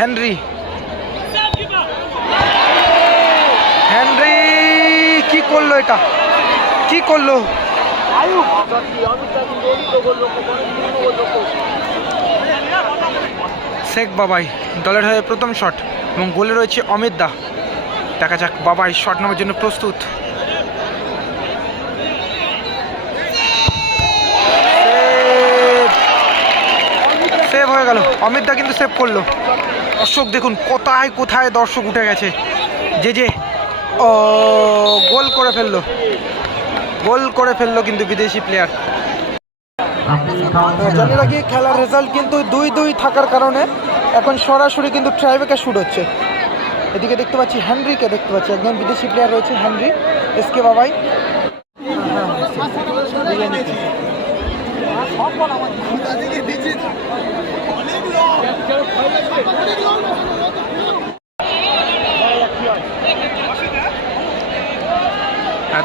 Henry. Henry, কি করল এটা? কি করল? শেখ বাবাই, দলের হয়ে প্রথম শট এবং গোলে রয়েছে অমিত দা। দেখা যাক বাবাই শট নেওয়ার জন্য প্রস্তুত। সেভ হয়ে গেল। অমিত দা কিন্তু সেভ করল। দর্শক দেখুন কোথায় কোথায় দর্শক উঠে গেছে। যে যে ও গোল করে ফেলল। গোল করে ফেলল কিন্তু বিদেশি প্লেয়ার জানি রাখি খেলার রেজাল্ট কিন্তু দুই দুই থাকার কারণে এখন সরাসরি কিন্তু ট্রাইবেকে শুট হচ্ছে। এদিকে দেখতে পাচ্ছি হ্যানরিকে দেখতে পাচ্ছি। একজন বিদেশি প্লেয়ার রয়েছে হ্যানরি এসকে বাবাই। আর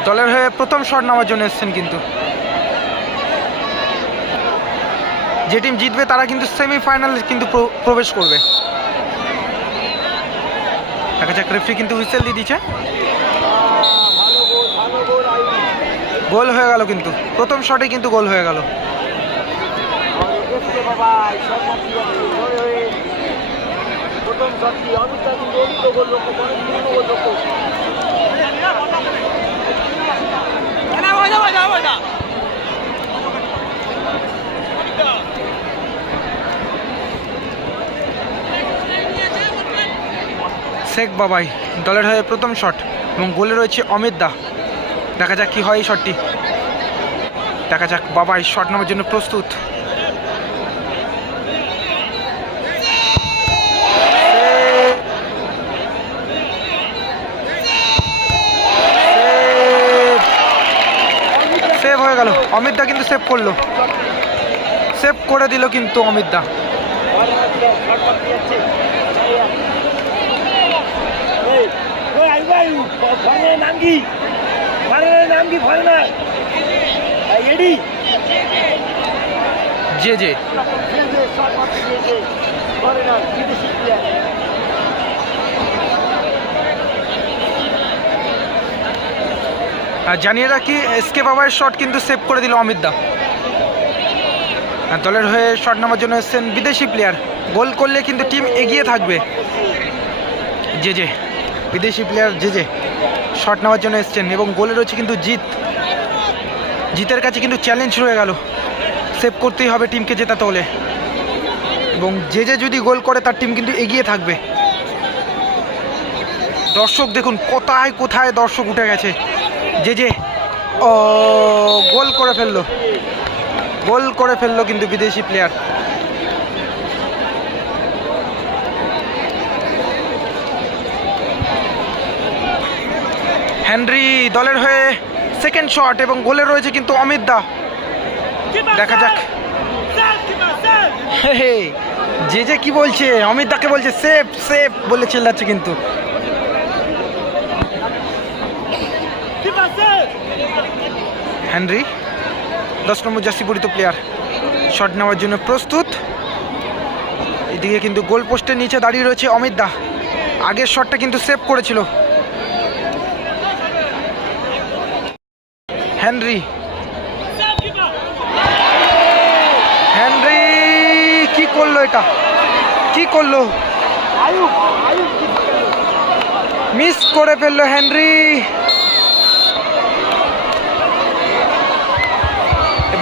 দলের হয়ে প্রথম শট নেওয়ার জন্য এসছেন কিন্তু। যে টিম জিতবে, তারা কিন্তু সেমিফাইনালে কিন্তু প্র- প্রবেশ করবে। দেখা যাক রেফারি কিন্তু হুইসেল দিয়ে দিচ্ছে গোল হয়ে গেল কিন্তু। প্রথম শটে কিন্তু গোল হয়ে গেল। প্রথম শটটি давай, давай, গোল লক্ষ্য শেখ বাবাই দলের হয়ে প্রথম শট এবং গোলে রয়েছে অমিত দা। দেখা যাক কী হয় এই শটটি। দেখা যাক বাবাই শট নামার জন্য প্রস্তুত সেভ হয়ে গেল অমিত দা কিন্তু সেভ করল। সেভ করে দিল কিন্তু অমিত দা নাম কি ফরেনারের নাম কি ফরেনার এডি যে যে ফরেনার বিদেশি প্লেয়ার আর জানিয়ে রাখি এসকে বাবার শট কিন্তু সেভ করে দিল অমিত দা। দলের হয়ে শট নেওয়ার জন্য এসছেন বিদেশি প্লেয়ার গোল করলে কিন্তু টিম এগিয়ে থাকবে। যে যে বিদেশি প্লেয়ার যে যে শট নেওয়ার জন্য এসছেন এবং গোলে রয়েছে কিন্তু জিত জিতের কাছে কিন্তু চ্যালেঞ্জ রয়ে গেল। সেভ করতেই হবে টিমকে জেতাতে হলে। এবং যে যে যদি গোল করে, তার টিম কিন্তু এগিয়ে থাকবে। দর্শক দেখুন, কোথায় কোথায় দর্শক উঠে গেছে। যে যে ও, গোল করে ফেলল। গোল করে ফেলল কিন্তু বিদেশি প্লেয়ার হেনরি দলের হয়ে সেকেন্ড শট এবং গোলে রয়েছে কিন্তু অমিত দা। দেখা যাক। যে যে কি বলছে, অমিত দাকে বলছে সেফ সেফ বলে চিল্লাচ্ছে কিন্তু। হেনরি দশ নম্বর জার্সি পরিত প্লেয়ার শট নেওয়ার জন্য প্রস্তুত। এদিকে কিন্তু গোল পোস্টের নিচে দাঁড়িয়ে রয়েছে অমিত দা। আগের শটটা কিন্তু সেভ করেছিল। হেনরি হেনরি কি করল এটা? কি করল? মিস করে ফেলল হেনরি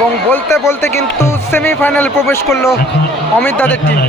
এবং বলতে বলতে কিন্তু সেমিফাইনালে প্রবেশ করল অমিত দাদের টিম